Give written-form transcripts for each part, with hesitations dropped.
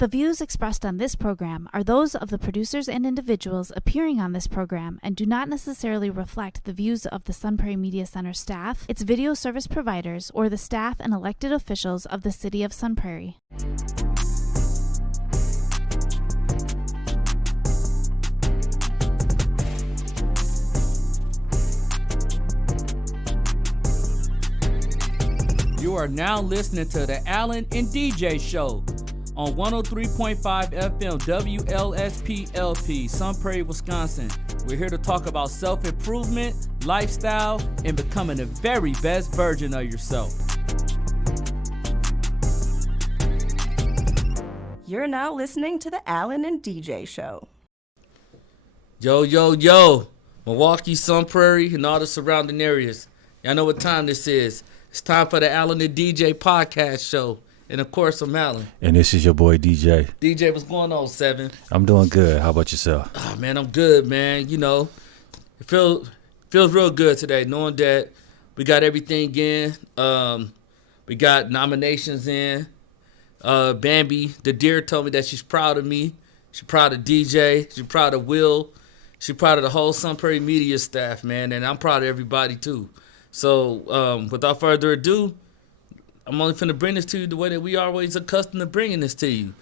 The views expressed on this program are those of the producers and individuals appearing on this program and do not necessarily reflect the views of the Sun Prairie Media Center staff, its video service providers, or the staff and elected officials of the City of Sun Prairie. You are now listening to the Allen and DJ Show on 103.5 FM WLSP-LP, Sun Prairie, Wisconsin. We're here to talk about self-improvement, lifestyle, and becoming the very best version of yourself. You're now listening to the Allen and DJ Show. Yo, Milwaukee, Sun Prairie, and all the surrounding areas. Y'all know what time this is. It's time for the Allen and DJ podcast show. And of course, I'm Allen. And this is your boy, DJ. DJ, what's going on, Seven? I'm doing good. How about yourself? Oh, man, I'm good, man. You know, it feels real good today, knowing that we got everything in. We got nominations in. Bambi, the deer, told me that she's proud of me. She's proud of DJ. She's proud of Will. She's proud of the whole Sun Prairie media staff, man. And I'm proud of everybody, too. So, without further ado, I'm only finna bring this to you the way that we always accustomed to bringing this to you.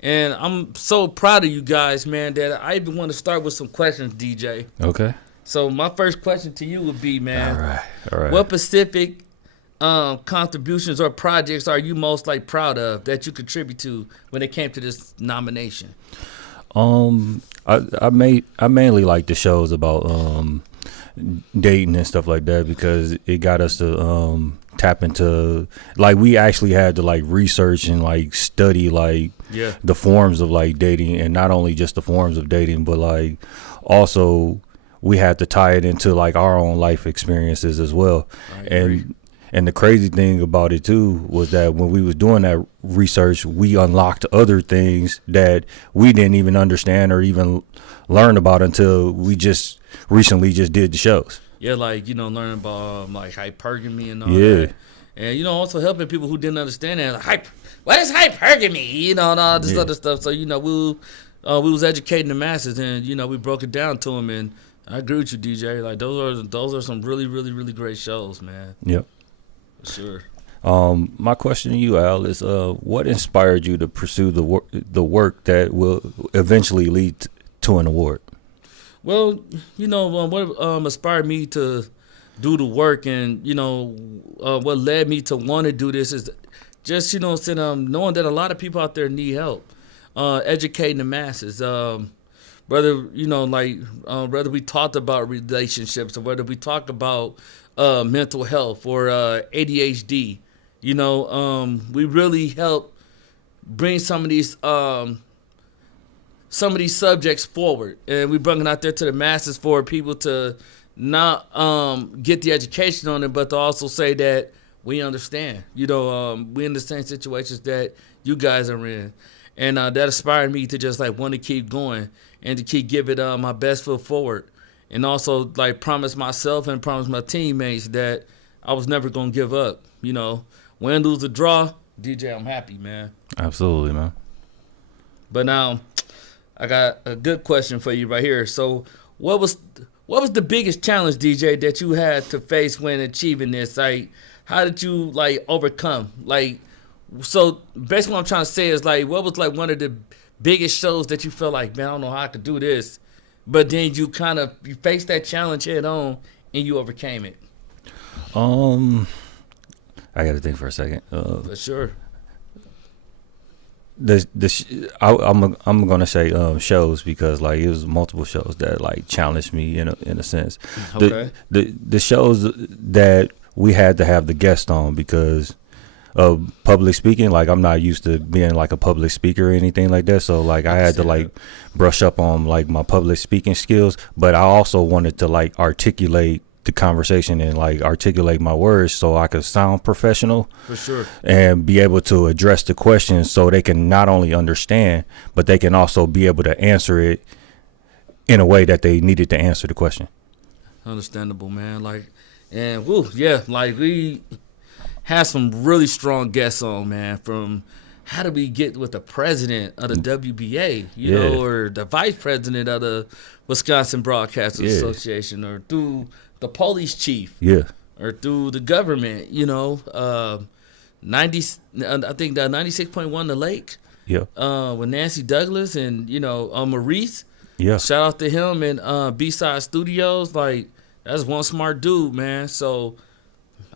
And I'm so proud of you guys, man, that I even want to start with some questions, DJ. Okay. So my first question to you would be, man. All right. What specific contributions or projects are you most proud of that you contribute to when it came to this nomination? I mainly like the shows about dating and stuff like that because it got us to tap into, we actually had to research and study the forms of dating, and not only just the forms of dating, but also we had to tie it into our own life experiences as well. And the crazy thing about it too was that when we was doing that research, we unlocked other things that we didn't even understand or even learn about until we just recently did the shows. Yeah, learning about hypergamy and all that. And also helping people who didn't understand that. What is hypergamy? And all this other stuff. So we was educating the masses, and we broke it down to them. And I agree with you, DJ. Those are some really, really, really great shows, man. Yep. For sure. My question to you, Al, is what inspired you to pursue the work that will eventually lead to an award? Well, what inspired me to do the work, and what led me to want to do this is just knowing that a lot of people out there need help, educating the masses. Whether whether we talked about relationships or whether we talk about mental health or ADHD, we really help bring some of these subjects forward, and we bring it out there to the masses for people to not get the education on it, but to also say that we understand. We in the same situations that you guys are in, and that inspired me to just want to keep going and to keep giving my best foot forward, and also promise myself and promise my teammates that I was never gonna give up. Win, lose, or draw, DJ, I'm happy, man. Absolutely, man. But now, I got a good question for you right here. So, what was the biggest challenge, DJ, that you had to face when achieving this? How did you overcome? So basically, what I'm trying to say is what was one of the biggest shows that you felt man, I don't know how I could do this, but then you faced that challenge head on and you overcame it. I got to think for a second. For sure. I'm gonna say shows because it was multiple shows that challenged me in a sense. Okay. The shows that we had to have the guest on because of public speaking. I'm not used to being a public speaker or anything like that. So I had to brush up on my public speaking skills, but I also wanted to articulate the conversation and articulate my words so I could sound professional. For sure. And be able to address the questions so they can not only understand, but they can also be able to answer it in a way that they needed to answer the question. Understandable, man. We had some really strong guests on, man, from how do we get with the president of the WBA, you Yeah. know, or the vice president of the Wisconsin Broadcasters Yeah. Association, or through the police chief, Yeah. or through the government, you know, 90, I think the 96.1 The Lake, Yeah. with Nancy Douglas and, you know, Maurice. Yeah. Shout out to him and B-Side Studios. Like, that's one smart dude, man. So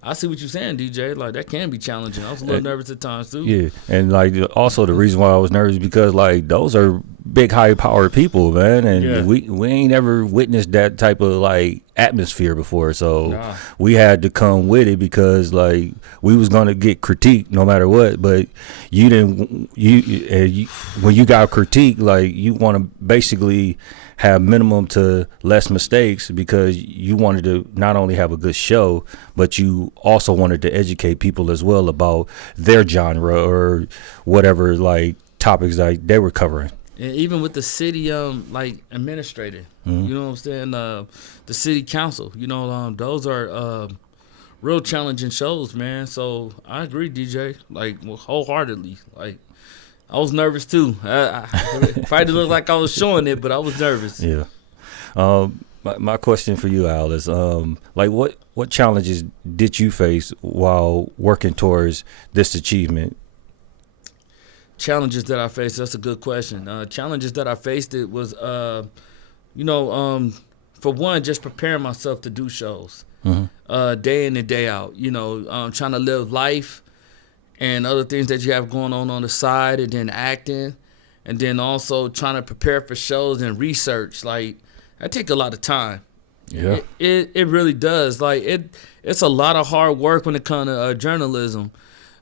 I see what you're saying, DJ. Like, that can be challenging. I was a little nervous at times too. Yeah, and like also the reason why I was nervous because like those are big, high-powered people, man, and Yeah. we ain't ever witnessed that type of like atmosphere before. So Nah. we had to come with it because like we was gonna get critiqued no matter what. But you didn't. You when you got critique, like you want to basically have minimum to less mistakes because you wanted to not only have a good show, but you also wanted to educate people as well about their genre or whatever like topics like they were covering. And even with the city, like administrator, Mm-hmm. you know what I'm saying? The city council, you know, those are real challenging shows, man. So I agree, DJ, like wholeheartedly. Like, I was nervous too. I probably looked like I was showing it, but I was nervous. Yeah. My question for you, Al, is like what challenges did you face while working towards this achievement? Challenges that I faced, that's a good question. Challenges that I faced, it was, you know, for one, just preparing myself to do shows day in and day out, you know, trying to live life and other things that you have going on the side, and then acting, and then also trying to prepare for shows and research. Like, that take a lot of time. Yeah. It really does. Like, it's a lot of hard work when it comes to journalism.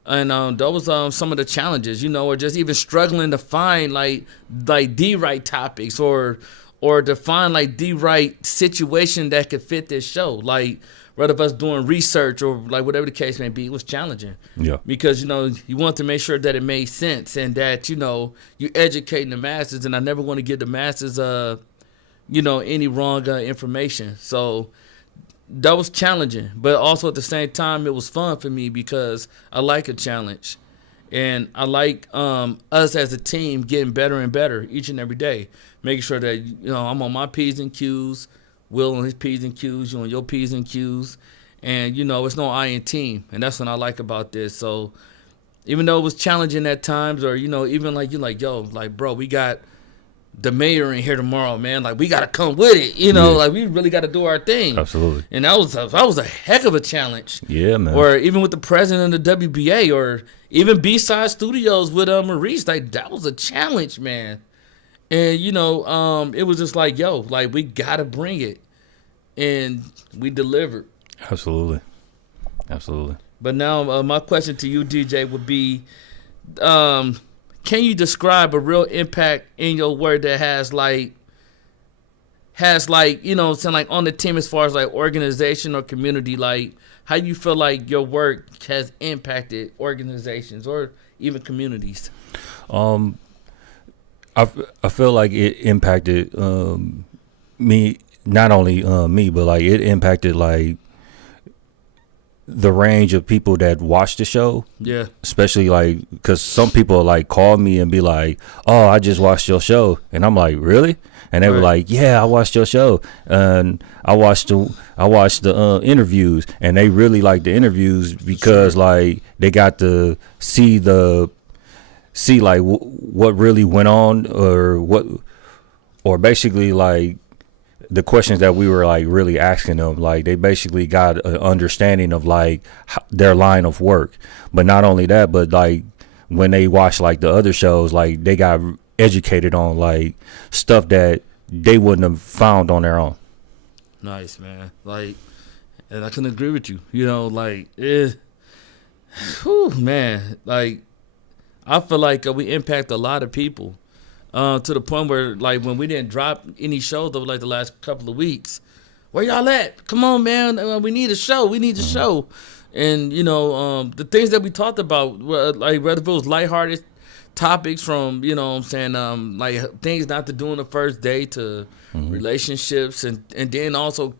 And those some of the challenges, you know, or just even struggling to find like the right topics or to find like the right situation that could fit this show. Like, rather of us doing research or like whatever the case may be, it was challenging. Yeah. Because, you know, you want to make sure that it made sense and that, you know, you're educating the masses. And I never want to give the masses, you know, any wrong information. So that was challenging, but also at the same time, it was fun for me because I like a challenge, and I like us as a team getting better and better each and every day, making sure that, you know, I'm on my P's and Q's, Will on his P's and Q's, you on your P's and Q's, and, you know, it's no I in team, and that's what I like about this. So even though it was challenging at times, or, you know, even like you're like, yo, like, bro, we got the mayor in here tomorrow, man. Like, we got to come with it, you know. Yeah. Like, we really got to do our thing. Absolutely. And that was a heck of a challenge. Yeah, man. Or even with the president of the WBA, or even B-Side Studios with Maurice, like, that was a challenge, man. And, you know, it was just like, yo, like, we got to bring it. And we delivered. Absolutely. Absolutely. But now my question to you, DJ, would be, can you describe a real impact in your work that has like, you know, saying like on the team as far as like organization or community? Like, how you feel like your work has impacted organizations or even communities? I feel like it impacted me, not only me, but like it impacted like the range of people that watch the show. Yeah. Especially like because some people like call me and be like, oh, I just watched your show, and I'm like, really? And they were Right. like, yeah, I watched your show, and I watched the interviews, and they really liked the interviews because like they got to see like what really went on, or basically like the questions that we were like really asking them. Like, they basically got an understanding of like their line of work. But not only that, but like when they watched like the other shows, like they got educated on like stuff that they wouldn't have found on their own. Nice, man. Like, and I can agree with you. You know, like, whew, man. Like, I feel like we impact a lot of people to the point where, like, when we didn't drop any shows over like the last couple of weeks, where y'all at? Come on, man. We need a show. We need a show. And, you know, the things that we talked about, like, whether it was lighthearted topics from, you know what I'm saying, like things not to do on the first day to relationships, and then also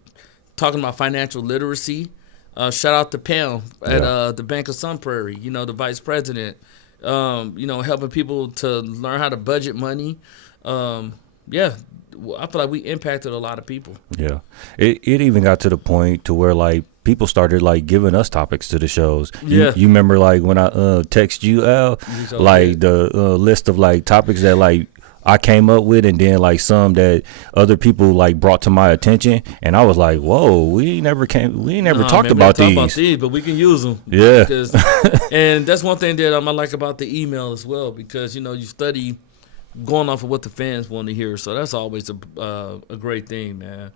talking about financial literacy. Shout out to Pam at the Bank of Sun Prairie, you know, the vice president. helping people to learn how to budget money. Yeah, I feel like we impacted a lot of people. Yeah, it even got to the point to where like people started like giving us topics to the shows. Yeah, you remember like when I text you, Al, like the list of like topics that like I came up with, and then like some that other people like brought to my attention, and I was like, "Whoa, we ain't never talked about these, but we can use them." Yeah, and that's one thing that I like about the email as well, because you study going off of what the fans want to hear, so that's always a great thing, man.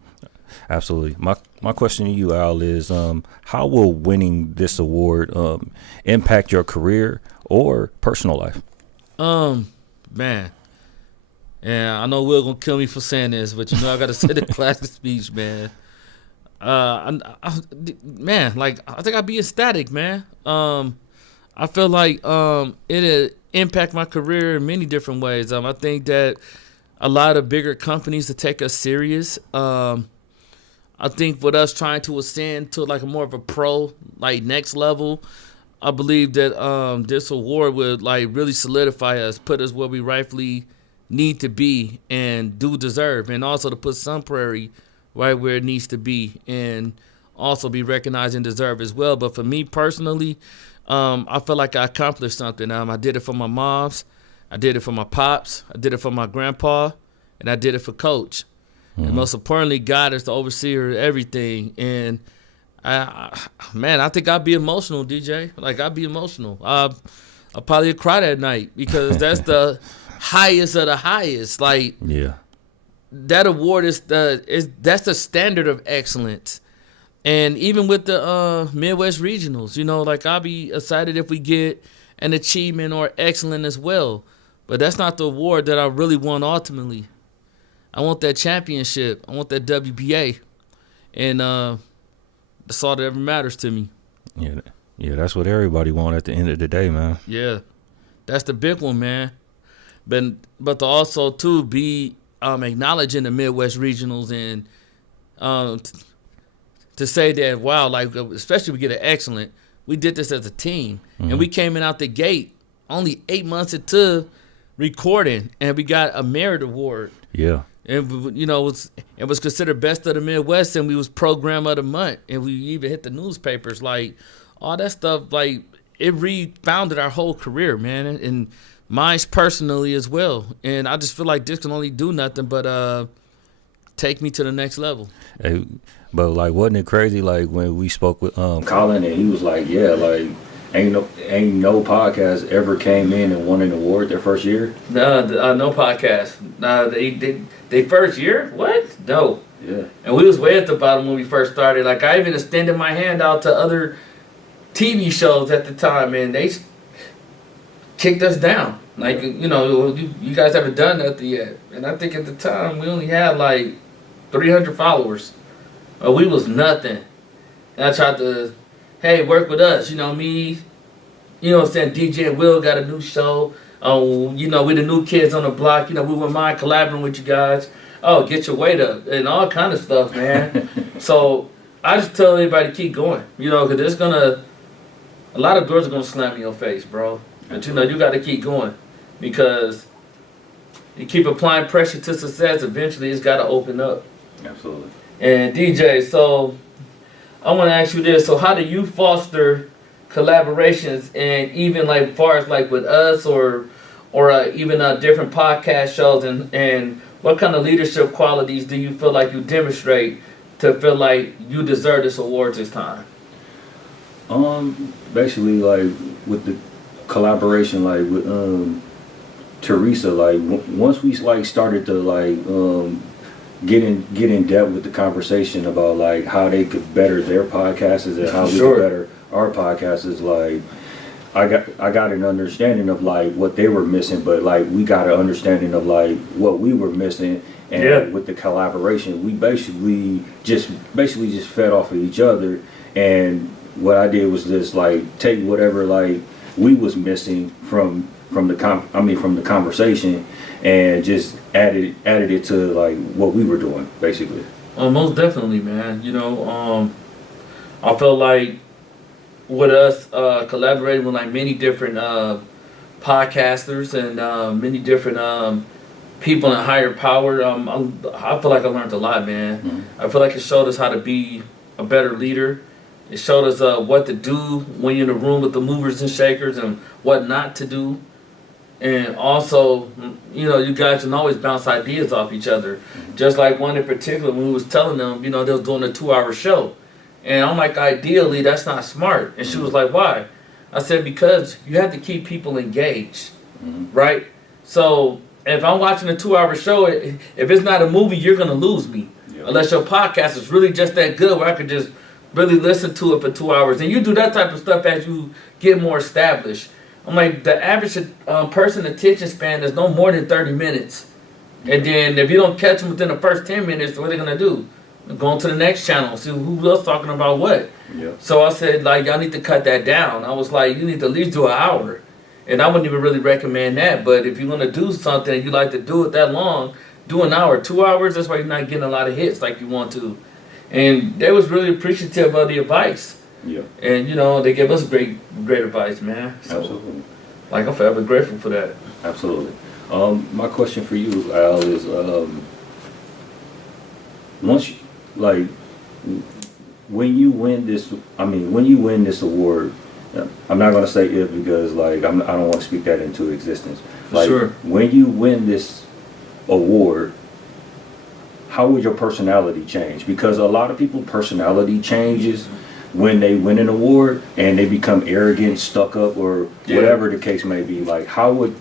Absolutely. My question to you, Al, is how will winning this award impact your career or personal life? Man. Yeah, I know Will gonna kill me for saying this, but I gotta say the classic speech, man. Man, like I think I'd be ecstatic, man. I feel like it'll impact my career in many different ways. I think that a lot of bigger companies to take us serious. I think with us trying to ascend to like a more of a pro, like next level, I believe that this award would like really solidify us, put us where we rightfully need to be and do deserve, and also to put Sun Prairie right where it needs to be and also be recognized and deserved as well. But for me personally, I feel like I accomplished something. I did it for my moms, I did it for my pops, I did it for my grandpa, and I did it for Coach. And most importantly, God is the overseer of everything. And I think I'd be emotional, DJ. Like I'd be emotional. I'll probably cry that night, because that's the highest of the highest. Like, yeah, that award that's the standard of excellence. And even with the Midwest regionals, like I'll be excited if we get an achievement or excellent as well. But that's not the award that I really want ultimately. I want that championship. I want that WBA. And that's all that ever matters to me. Yeah, that's what everybody wants at the end of the day, man. Yeah, that's the big one, man. But to also too be acknowledging the Midwest regionals, and to say that, wow, like especially we get an excellent. We did this as a team, and we came in out the gate only 8 months into recording, and we got a merit award. Yeah. And it was considered best of the Midwest, and we was program of the month, and we even hit the newspapers. Like all that stuff, like it refounded our whole career, man, and mine's personally as well. And I just feel like this can only do nothing but take me to the next level. Hey, but like, wasn't it crazy? Like when we spoke with Colin, and he was like, "Yeah, like ain't no podcast ever came in and won an award their first year." No podcast. They first year? What? No. Yeah. And we was way at the bottom when we first started. Like I even extended my hand out to other TV shows at the time, and they kicked us down. Like, you guys haven't done nothing yet. And I think at the time we only had like 300 followers. We was nothing. And I tried to, hey, work with us. Me, DJ and Will got a new show. We the new kids on the block. We wouldn't mind collaborating with you guys. Oh, get your weight up and all kind of stuff, man. So I just tell everybody to keep going. Because there's a lot of doors are gonna slam in your face, bro. But you got to keep going, because you keep applying pressure to success. Eventually, it's got to open up. Absolutely. And DJ, so I want to ask you this: so how do you foster collaborations, and even like far as like with us or even different podcast shows, and what kind of leadership qualities do you feel like you demonstrate to feel like you deserve this award this time? Basically, like with the collaboration, like with Teresa, like once we like started to like get in depth with the conversation about like how they could better their podcasts and how we could better our podcasts, is like I got an understanding of like what they were missing, but like we got an understanding of like what we were missing, and with the collaboration, we basically just fed off of each other. And what I did was just like take whatever like we was missing from the conversation, and just added it to like what we were doing, basically. Most definitely, man. I feel like with us collaborating with like many different podcasters and many different people in higher power. I feel like I learned a lot, man. Mm-hmm. I feel like it showed us how to be a better leader. It showed us what to do when you're in the room with the movers and shakers and what not to do. And also, you know, you guys can always bounce ideas off each other. Just like one in particular, when we was telling them, you know, they was doing a 2-hour show. And I'm like, ideally, that's not smart. And she was like, why? I said, because you have to keep people engaged, right? So if I'm watching a 2-hour show, if it's not a movie, you're going to lose me. Yep. Unless your podcast is really just that good where I could just really listen to it for 2 hours. And you do that type of stuff as you get more established. I'm like, the average person attention span is no more than 30 minutes. And then if you don't catch them within the first 10 minutes, what are they going to do? Go on to the next channel, see who else talking about what. Yep. So I said, like, y'all need to cut that down. I was like, you need to at least do an hour. And I wouldn't even really recommend that. But if you're going to do something and you like to do it that long, do an hour. 2 hours, that's why you're not getting a lot of hits like you want to. And they was really appreciative of the advice. Yeah. And, you know, they gave us great advice, man. So, absolutely. Like, I'm forever grateful for that. Absolutely. My question for you, Al, is once you, like, when you win this award, I'm not going to say if because, like, I don't want to speak that into existence. Like, sure. When you win this award, how would your personality change? Because a lot of people's personality changes when they win an award and they become arrogant, stuck up, or whatever the case may be. Like, how would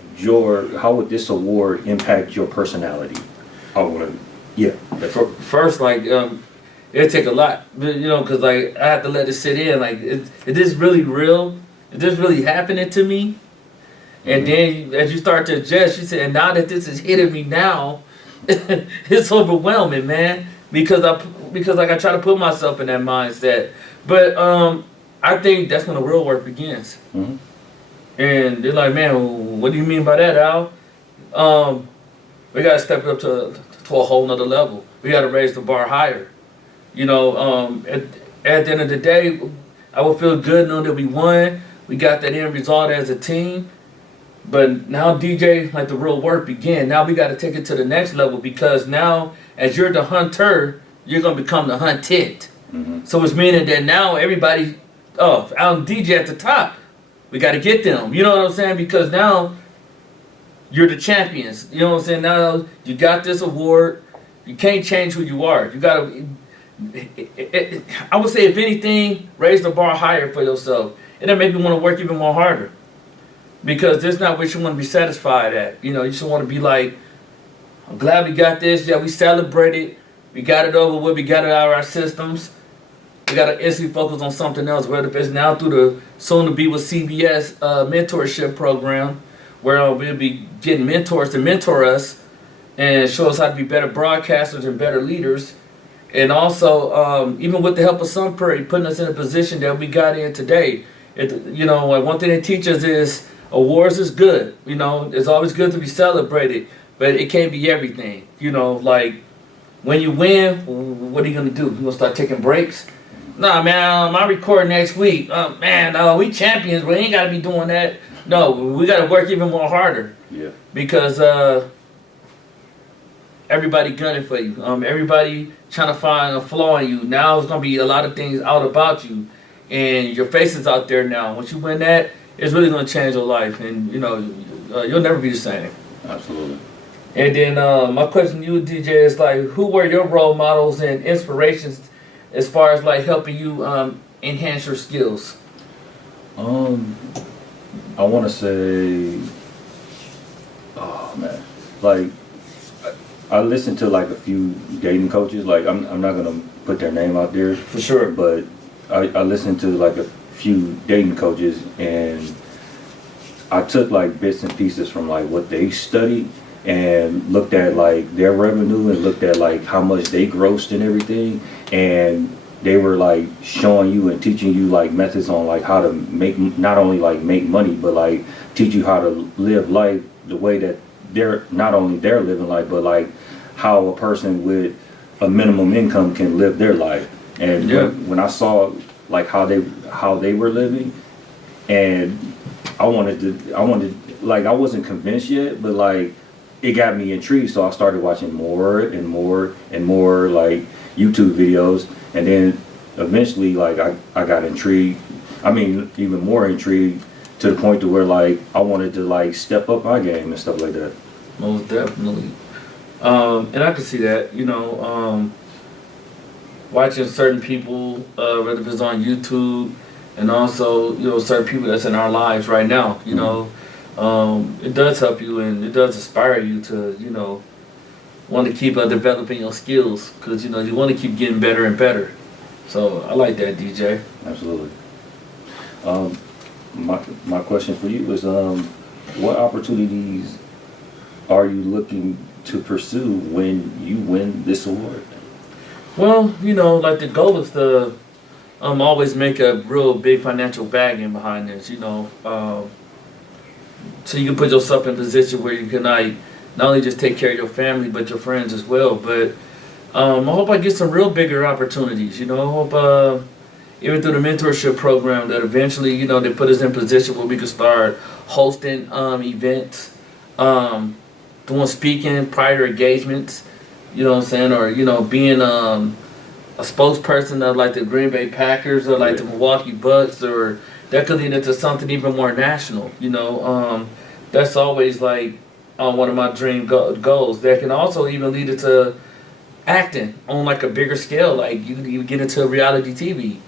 this award impact your personality? First, like, it'd take a lot, you know, because, like, I have to let it sit in. Like, is this really real? Is this really happening to me? And then as you start to adjust, you say, and now that this is hitting me now, it's overwhelming, man. Because like I try to put myself in that mindset. But I think that's when the real work begins. Mm-hmm. And they're like, man, what do you mean by that, Al? We got to step it up to a whole nother level. We got to raise the bar higher. You know, at the end of the day, I would feel good knowing that we won. We got that end result as a team. But now, DJ, like, the real work began. Now we got to take it to the next level because now, as you're the hunter, you're going to become the hunted. Mm-hmm. So it's meaning that now everybody, Al and DJ at the top, we got to get them. You know what I'm saying? Because now you're the champions. You know what I'm saying? Now you got this award. You can't change who you are. You got to, I would say, if anything, raise the bar higher for yourself. And that make you want to work even more harder. Because that's not what you want to be satisfied at. You know, you should want to be like, I'm glad we got this. Yeah, we celebrated. We got it over with. We got it out of our systems. We got to instantly focus on something else, whether it's now through the soon-to-be with CBS mentorship program, where we'll be getting mentors to mentor us and show us how to be better broadcasters and better leaders. And also, even with the help of Sun Prairie, putting us in a position that we got in today. You know, one thing they teach us is awards is good. You know, it's always good to be celebrated, but it can't be everything. You know, like, when you win, what are you going to do? You going to start taking breaks? Nah, man, I record next week. We champions. We ain't got to be doing that. No, we got to work even more harder. Yeah. Because everybody gunning for you. Everybody trying to find a flaw in you. Now it's going to be a lot of things out about you. And your face is out there now. Once you win that, it's really going to change your life. And, you know, you'll never be the same. Absolutely. And then my question to you, DJ, is, like, who were your role models and inspirations as far as, like, helping you enhance your skills? I want to say, like, I listened to, like, a few dating coaches. Like, I'm not going to put their name out there. For sure. But I listened to, like, a few dating coaches, and I took, like, bits and pieces from, like, what they studied and looked at, like, their revenue and looked at, like, how much they grossed and everything. And they were, like, showing you and teaching you, like, methods on, like, how to make, not only, like, make money, but, like, teach you how to live life the way that not only they're living life, but, like, how a person with a minimum income can live their life. And when I saw, like, how they were living, and I wanted like I wasn't convinced yet, but like it got me intrigued, so I started watching more and more and more like YouTube videos, and then eventually like I got intrigued. I mean, even more intrigued to the point to where like I wanted to like step up my game and stuff like that. Most definitely. And I can see that, watching certain people, whether if it's on YouTube, and also, certain people that's in our lives right now, it does help you and it does inspire you to, want to keep developing your skills because, you want to keep getting better and better. So I like that, DJ. Absolutely. My question for you is, what opportunities are you looking to pursue when you win this award? Well, like the goal is to always make a real big financial bagging behind this, so you can put yourself in a position where you can not only just take care of your family but your friends as well. But I hope I get some real bigger opportunities. I hope even through the mentorship program that eventually they put us in a position where we can start hosting events, doing speaking, prior engagements. You know what I'm saying, or being a spokesperson of like the Green Bay Packers or like the Milwaukee Bucks, or that could lead into something even more national. That's always like one of my dream goals. That can also even lead into acting on like a bigger scale, like you get into reality TV.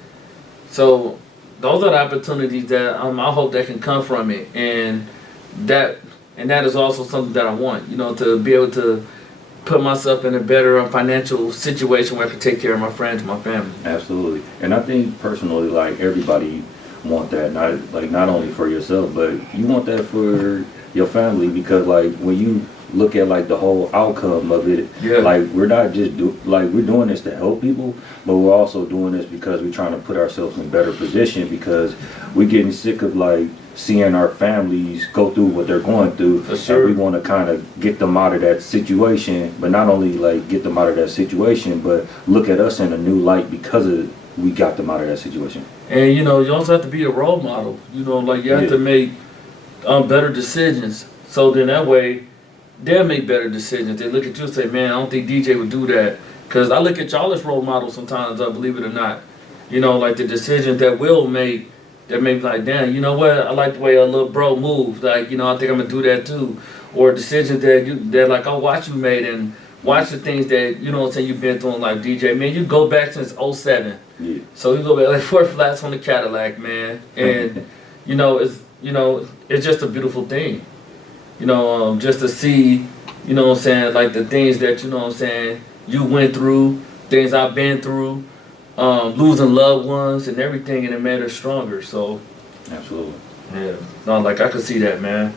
So those are the opportunities that I hope that can come from it, and that is also something that I want, to be able to put myself in a better financial situation where I can take care of my friends, my family. Absolutely. And I think personally, like everybody want that, not only for yourself, but you want that for your family, because like when you look at like the whole outcome of it, like we're not just we're doing this to help people, but we're also doing this because we're trying to put ourselves in a better position, because we're getting sick of like seeing our families go through what they're going through. For sure. And we want to kind of get them out of that situation, but not only like get them out of that situation, but look at us in a new light because we got them out of that situation. And you also have to be a role model. Like you have to make better decisions, so then that way they'll make better decisions. They look at you and say, man, I don't think DJ would do that. Because I look at y'all as role models sometimes, believe it or not. Like the decisions that we'll make, that may be like, damn, you know what? I like the way a little bro moves. Like, I think I'm going to do that too. Or decisions that like, I'll watch you made and watch the things that, you've been through in life, DJ. Man, you go back since 07. Yeah. So you go back like 4 flats on the Cadillac, man. And, it's just a beautiful thing. Just to see, like the things that, you went through, things I've been through, losing loved ones and everything, and it made us stronger. So, absolutely. Yeah. No, like I could see that, man.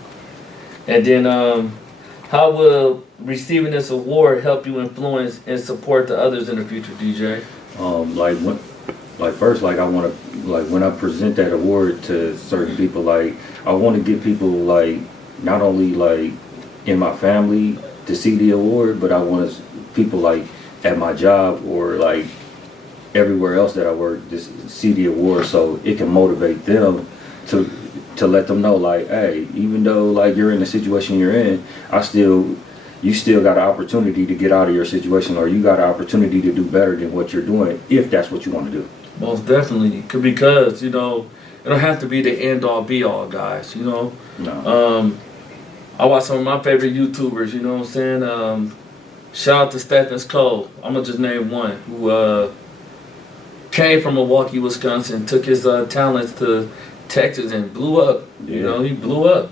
And then, how will receiving this award help you influence and support the others in the future, DJ? First, I want to, when I present that award to certain people, I want to get people, not only, in my family to see the award, but I want people, at my job or, everywhere else that I work, just see the award so it can motivate them to let them know, hey, even though, you're in the situation you're in, you still got an opportunity to get out of your situation, or you got an opportunity to do better than what you're doing, if that's what you want to do. Most definitely, because it don't have to be the end all be all, guys. No. I watch some of my favorite YouTubers. You know what I'm saying? Shout out to Stephen Cole. I'm gonna just name one who came from Milwaukee, Wisconsin, took his talents to Texas and blew up. Yeah. He blew up,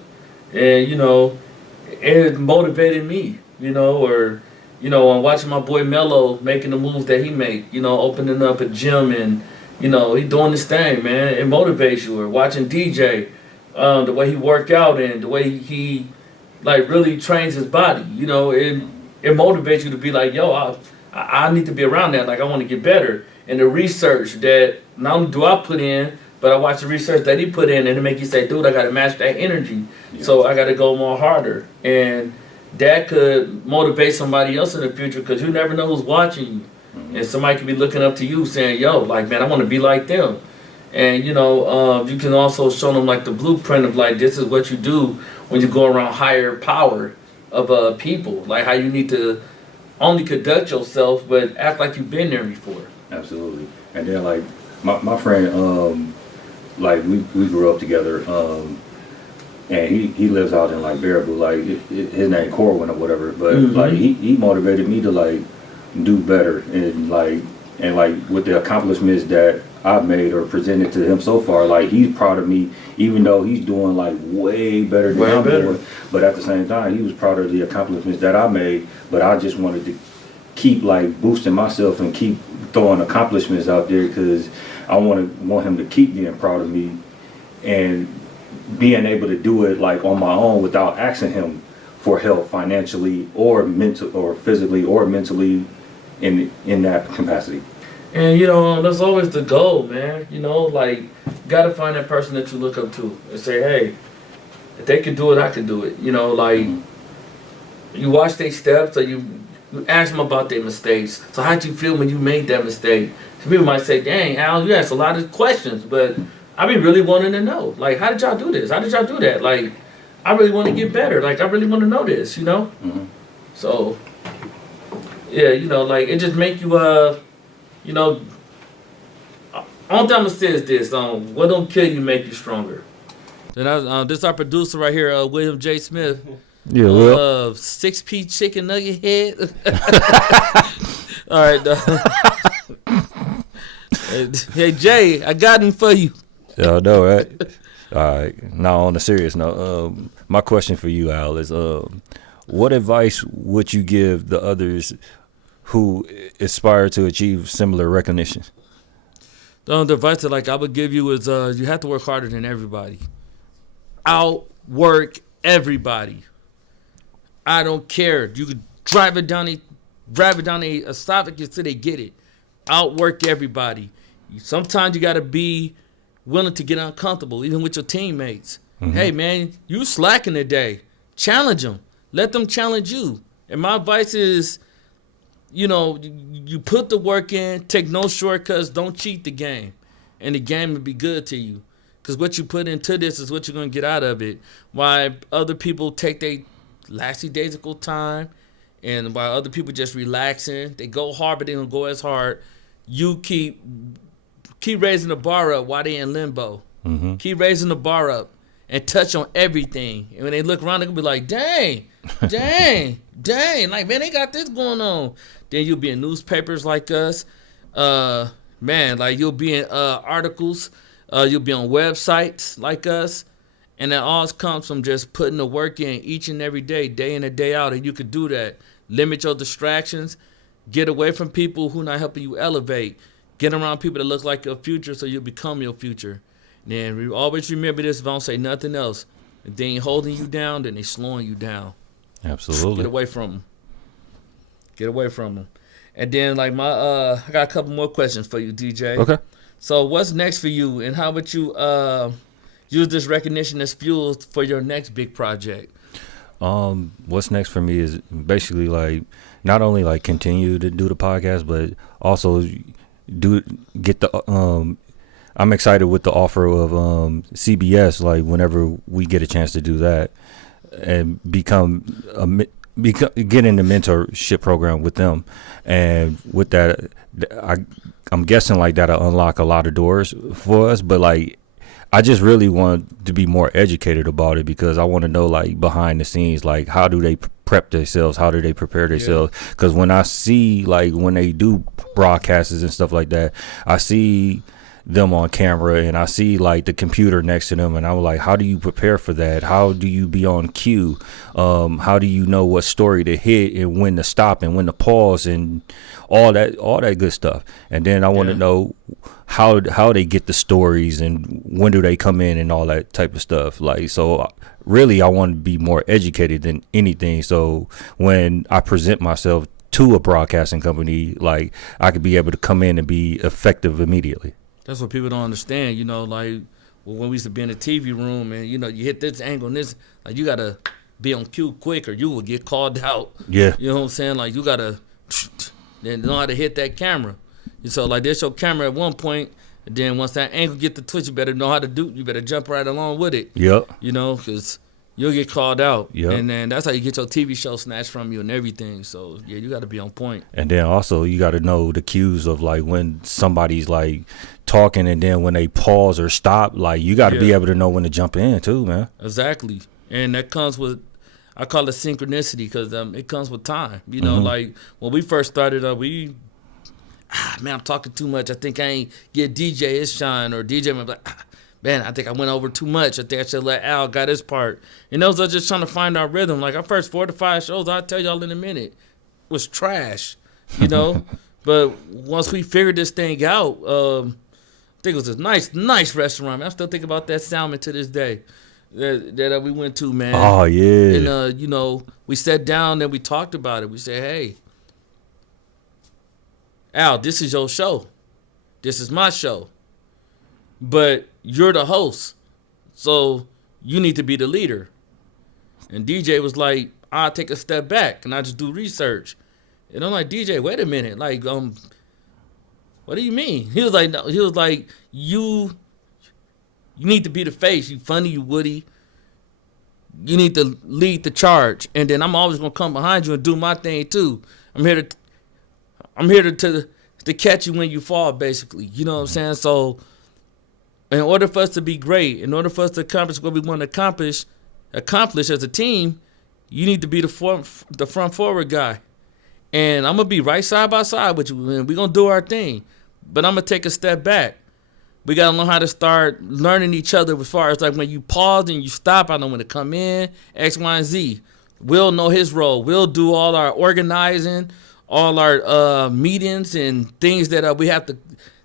and it motivated me. I'm watching my boy Melo making the moves that he make. Opening up a gym and. He doing this thing, man. It motivates you. Or watching DJ, the way he work out and the way he, really trains his body. It motivates you to be like, yo, I need to be around that. I want to get better. And the research that not only do I put in, but I watch the research that he put in, and it make you say, dude, I got to match that energy. Yeah. So I got to go more harder. And that could motivate somebody else in the future, because you never know who's watching you. And somebody could be looking up to you saying, yo, man, I want to be like them. And you can also show them like the blueprint of like this is what you do when you go around higher power of people, like how you need to only conduct yourself but act like you've been there before. Absolutely. And then like my friend, like we grew up together, and he lives out in like Baraboo, like his name Corwin or whatever, but like he motivated me to like do better, and like with the accomplishments that I've made or presented to him so far, like he's proud of me, even though he's doing like way better than I'm doing. But at the same time, he was proud of the accomplishments that I made. But I just wanted to keep like boosting myself and keep throwing accomplishments out there, because I want him to keep being proud of me and being able to do it like on my own without asking him for help financially or mental or physically or mentally in that capacity. And that's always the goal, man. Like you gotta find that person that you look up to and say, hey, if they can do it, I can do it. Like you watch their steps, or you ask them about their mistakes. So how'd you feel when you made that mistake? Some people might say, dang, Al, you asked a lot of questions, but I be really wanting to know. Like, how did y'all do this? How did y'all do that? Like, I really want to get better. Like, I really want to know this, So, yeah, like, it just make you, only thing I'm going to say is this, what don't kill you make you stronger. Then this our producer right here, William J. Smith. Yeah, Will. 6P chicken nugget head. All right. Hey, Jay, I got him for you. Y'all know, right? All right. Now, on a serious note, my question for you, Al, is what advice would you give the others who aspire to achieve similar recognition? The advice that I would give you is you have to work harder than everybody. Outwork everybody. I don't care. You could drive it down the esophagus till they get it. Outwork everybody. Sometimes you got to be willing to get uncomfortable, even with your teammates. Hey, man, you slacking today. Challenge them. Let them challenge you. And my advice is, you put the work in, take no shortcuts, don't cheat the game. And the game will be good to you. Because what you put into this is what you're going to get out of it. Why other people take their lackadaisical time, and while other people just relaxing, they go hard, but they don't go as hard. You keep raising the bar up while they in limbo. Keep raising the bar up and touch on everything. And when they look around, they're going to be like, dang. Like, man, they got this going on. Then you'll be in newspapers like us. Like you'll be in articles. You'll be on websites like us. And that all comes from just putting the work in each and every day in and day out. And you could do that. Limit your distractions. Get away from people who not helping you elevate. Get around people that look like your future so you become your future. And then always remember this, if I don't say nothing else. If they ain't holding you down, then they slowing you down. Absolutely. Get away from them. And then I got a couple more questions for you, DJ. Okay. So what's next for you, and how would you use this recognition as fuel for your next big project? What's next for me is basically not only continue to do the podcast, but also I'm excited with the offer of CBS, whenever we get a chance to do that, and get in the mentorship program with them. And with that, I'm guessing that'll unlock a lot of doors for us, but I just really want to be more educated about it, because I want to know behind the scenes, how do they prep themselves, how do they prepare themselves? Because when I see when they do broadcasts and stuff like that, I see them on camera and I see the computer next to them, and I'm like, how do you prepare for that? How do you be on cue? How do you know what story to hit and when to stop and when to pause and all that good stuff? And then I want to know how they get the stories and when do they come in and all that type of stuff. So really I want to be more educated than anything, so when I present myself to a broadcasting company, I could be able to come in and be effective immediately. That's what people don't understand, when we used to be in the TV room and, you hit this angle and this, you got to be on cue quick or you will get called out. Yeah. You know what I'm saying? You got to know how to hit that camera. So, there's your camera at one point, And then once that ankle get the twitch, you better know how to do. You better jump right along with it. Yep. You know, because you'll get called out. Yep. And then that's how you get your TV show snatched from you and everything. So, yeah, you got to be on point. And then also you got to know the cues of like when somebody's like talking and then when they pause or stop, like you got to be able to know when to jump in too, man. Exactly. And that comes with, I call it synchronicity because it comes with time. You know, like when we first started up, man, I'm talking too much. I think I ain't get DJ his shine, or DJ might be like, man, I think I went over too much. I think I should let Al got his part. And those are just trying to find our rhythm. Like our first 4 to 5 shows, I'll tell y'all in a minute, was trash, you know? But once we figured this thing out, I think it was a nice restaurant. Man, I still think about that salmon to this day that we went to, man. Oh, yeah. And, you know, we sat down and we talked about it. We said, hey, Al, this is your show. This is my show. But you're the host. So you need to be the leader. And DJ was like, I'll take a step back and I just do research. And I'm like, DJ, wait a minute. Like, what do you mean? He was like, no. He was like, you need to be the face. You funny, you witty. You need to lead the charge. And then I'm always gonna come behind you and do my thing too. I'm here to catch you when you fall, basically. You know what I'm saying? So in order for us to be great, in order for us to accomplish what we want to accomplish as a team, you need to be the front forward guy. And I'm going to be right side by side with you, and we're going to do our thing. But I'm going to take a step back. We got to learn how to start learning each other as far as like when you pause and you stop, I know when to come in, X, Y, and Z. We'll know his role. We'll do all our organizing, all our meetings and things that we have to,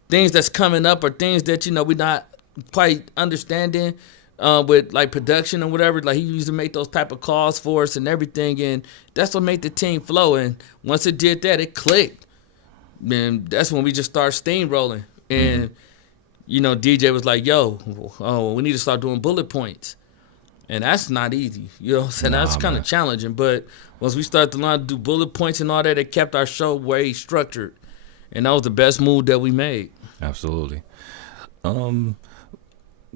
things that's coming up or things that, you know, we're not quite understanding with like production or whatever. Like he used to make those type of calls for us and everything, and that's what made the team flow. And once it did that, it clicked. And that's when we just started steamrolling. And you know, DJ was like, yo, we need to start doing bullet points. And that's not easy. You know what I'm saying? That's kind of challenging. But once we started to learn to do bullet points and all that, it kept our show way structured. And that was the best move that we made. Absolutely.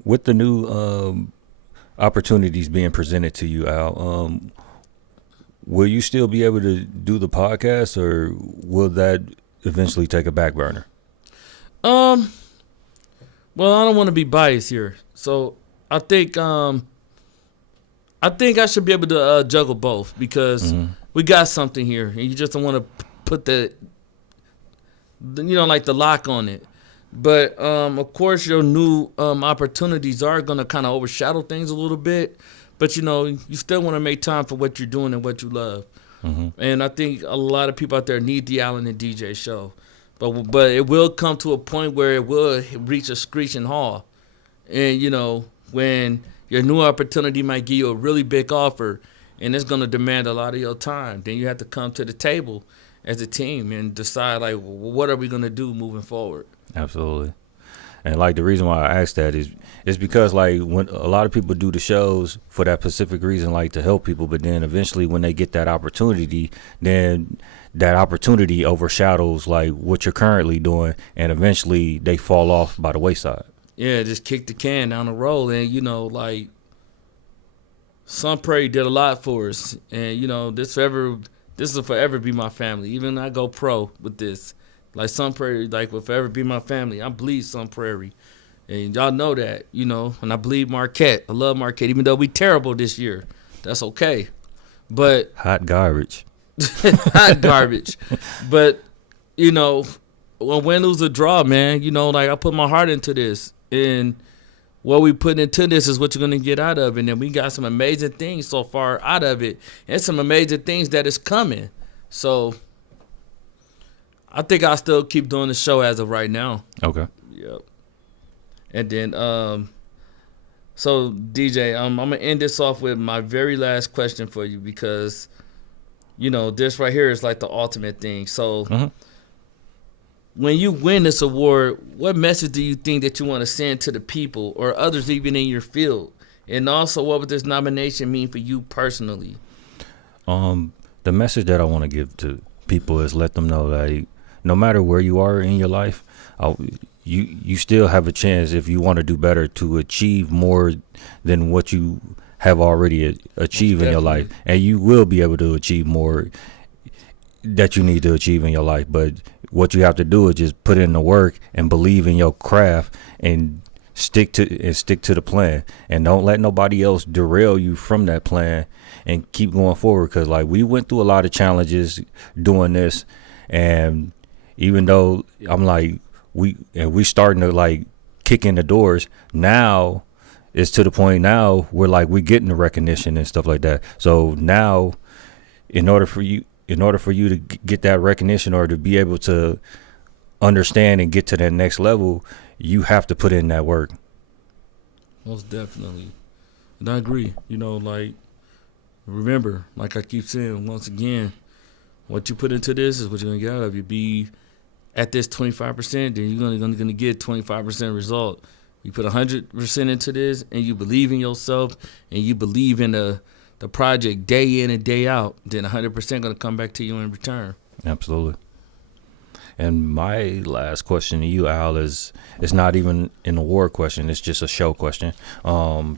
With the new opportunities being presented to you, Al, will you still be able to do the podcast, or will that eventually take a back burner? Well, I don't want to be biased here, so I think I should be able to juggle both because we got something here, and you just don't want to put the like the lock on it. But of course, your new opportunities are gonna kind of overshadow things a little bit. But you know, you still want to make time for what you're doing and what you love. And I think a lot of people out there need the Allen and DJ show. But it will come to a point where it will reach a screeching halt. And, you know, when your new opportunity might give you a really big offer and it's going to demand a lot of your time, then you have to come to the table as a team and decide, like, what are we going to do moving forward? Absolutely. And, like, the reason why I asked that is because, like, when a lot of people do the shows for that specific reason, like, to help people, but then eventually when they get that opportunity, then that opportunity overshadows, like, what you're currently doing, and eventually they fall off by the wayside. Yeah, just kick the can down the road. And, you know, like, Sun Prairie did a lot for us. And, you know, this will forever be my family. Even when I go pro with this. Like, Sun Prairie, like, will forever be my family. I bleed Sun Prairie. And y'all know that, you know. And I bleed Marquette. I love Marquette, even though we terrible this year. That's okay. But hot garbage. hot garbage. But, you know, a win, lose, or draw, man. You know, like, I put my heart into this. And what we put into this is what you're going to get out of it. And then we got some amazing things so far out of it. And some amazing things that is coming. So I think I'll still keep doing the show as of right now. Okay. Yep. And then, so DJ, I'm going to end this off with my very last question for you because, you know, this right here is like the ultimate thing. So when you win this award, what message do you think that you want to send to the people or others even in your field? And also, what would this nomination mean for you personally? The message that I want to give to people is let them know, like, no matter where you are in your life, you still have a chance if you want to do better to achieve more than what you have already achieved in your life, and you will be able to achieve more that you need to achieve in your life. But what you have to do is just put in the work and believe in your craft and stick to the plan, and don't let nobody else derail you from that plan, and keep going forward. Because like we went through a lot of challenges doing this, and even though I'm like we starting to like kick in the doors now, it's to the point now where like we're getting the recognition and stuff like that. So now in order for you to get that recognition, or to be able to understand and get to that next level, you have to put in that work. Most definitely. And I agree. You know, like, remember, like I keep saying, once again, what you put into this is what you're going to get out of it. Be at this 25%, then you're only going to get 25% result. You put 100% into this, and you believe in yourself, and you believe in the project day in and day out, then 100% going to come back to you in return. Absolutely. And my last question to you, Al, is it's not even an award question. It's just a show question.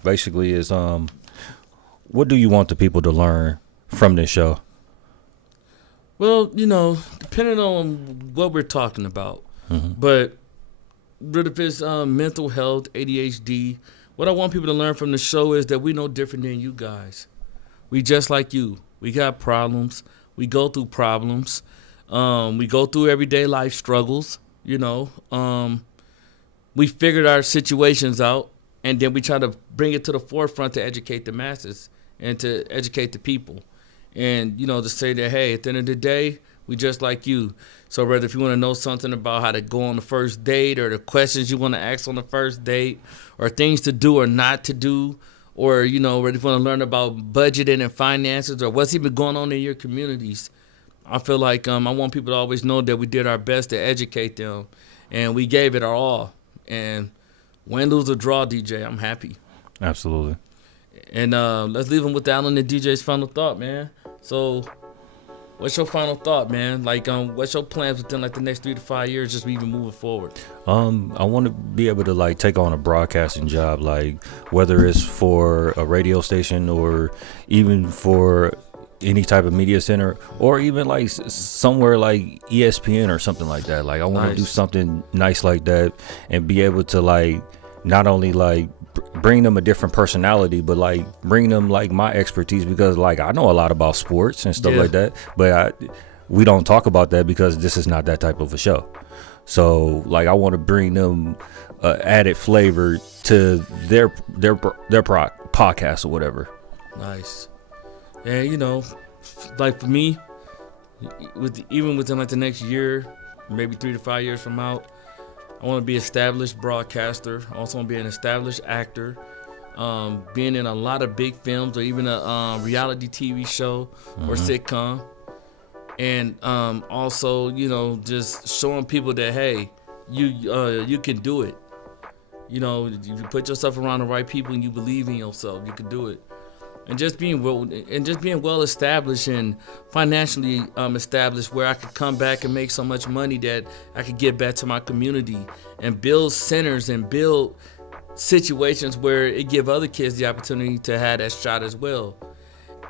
Basically, is what do you want the people to learn from this show? Well, you know, depending on what we're talking about, but if it's mental health, ADHD, what I want people to learn from the show is that we no different than you guys. We just like you. We got problems. We go through problems. We go through everyday life struggles, you know. We figured our situations out, and then we try to bring it to the forefront to educate the masses and to educate the people. And, you know, to say that, hey, at the end of the day, we just like you. So whether if you want to know something about how to go on the first date, or the questions you want to ask on the first date, or things to do or not to do, or, you know, whether if you want to learn about budgeting and finances, or what's even going on in your communities, I feel like I want people to always know that we did our best to educate them, and we gave it our all. And win, lose, or draw, DJ, I'm happy. Absolutely. And let's leave them with Alan and DJ's final thought, man. So what's your final thought, man? Like, what's your plans within like the next 3 to 5 years, just even moving forward? I want to be able to like take on a broadcasting job, like whether it's for a radio station or even for any type of media center, or even like somewhere like ESPN or something like that. Like I want to do something nice like that, and be able to like not only like bring them a different personality, but like bring them like my expertise, because like I know a lot about sports and stuff like that, but we don't talk about that because this is not that type of a show. So like I want to bring them added flavor to their podcast or whatever. Nice. And, you know, like for me, even within like the next year, maybe 3 to 5 years from out, I want to be an established broadcaster. I also want to be an established actor, being in a lot of big films, or even a reality TV show or sitcom. And also, you know, just showing people that, hey, you can do it. You know, if you put yourself around the right people and you believe in yourself, you can do it. And just being well established and financially established, where I could come back and make so much money that I could give back to my community and build centers and build situations where it give other kids the opportunity to have that shot as well.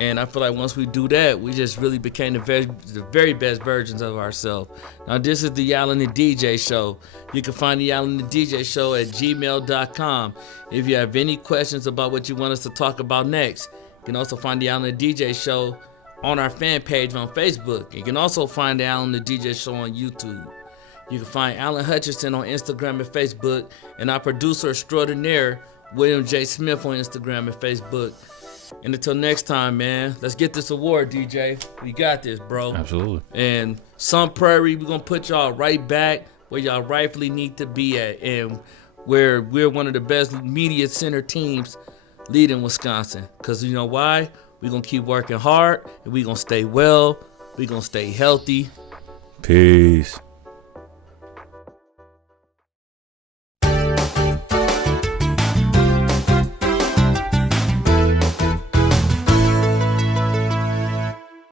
And I feel like once we do that, we just really became the very best versions of ourselves. Now, this is the Alan and DJ Show. You can find the Alan and DJ Show at gmail.com. If you have any questions about what you want us to talk about next, you can also find the Alan and DJ Show on our fan page on Facebook. You can also find the Alan and DJ Show on YouTube. You can find Alan Hutchinson on Instagram and Facebook, and our producer extraordinaire, William J. Smith, on Instagram and Facebook. And until next time, man, let's get this award, DJ. We got this, bro. Absolutely. And Sun Prairie, we're going to put y'all right back where y'all rightfully need to be at, and where we're one of the best media center teams leading Wisconsin. Because you know why? We're going to keep working hard, and we're going to stay well. We're going to stay healthy. Peace.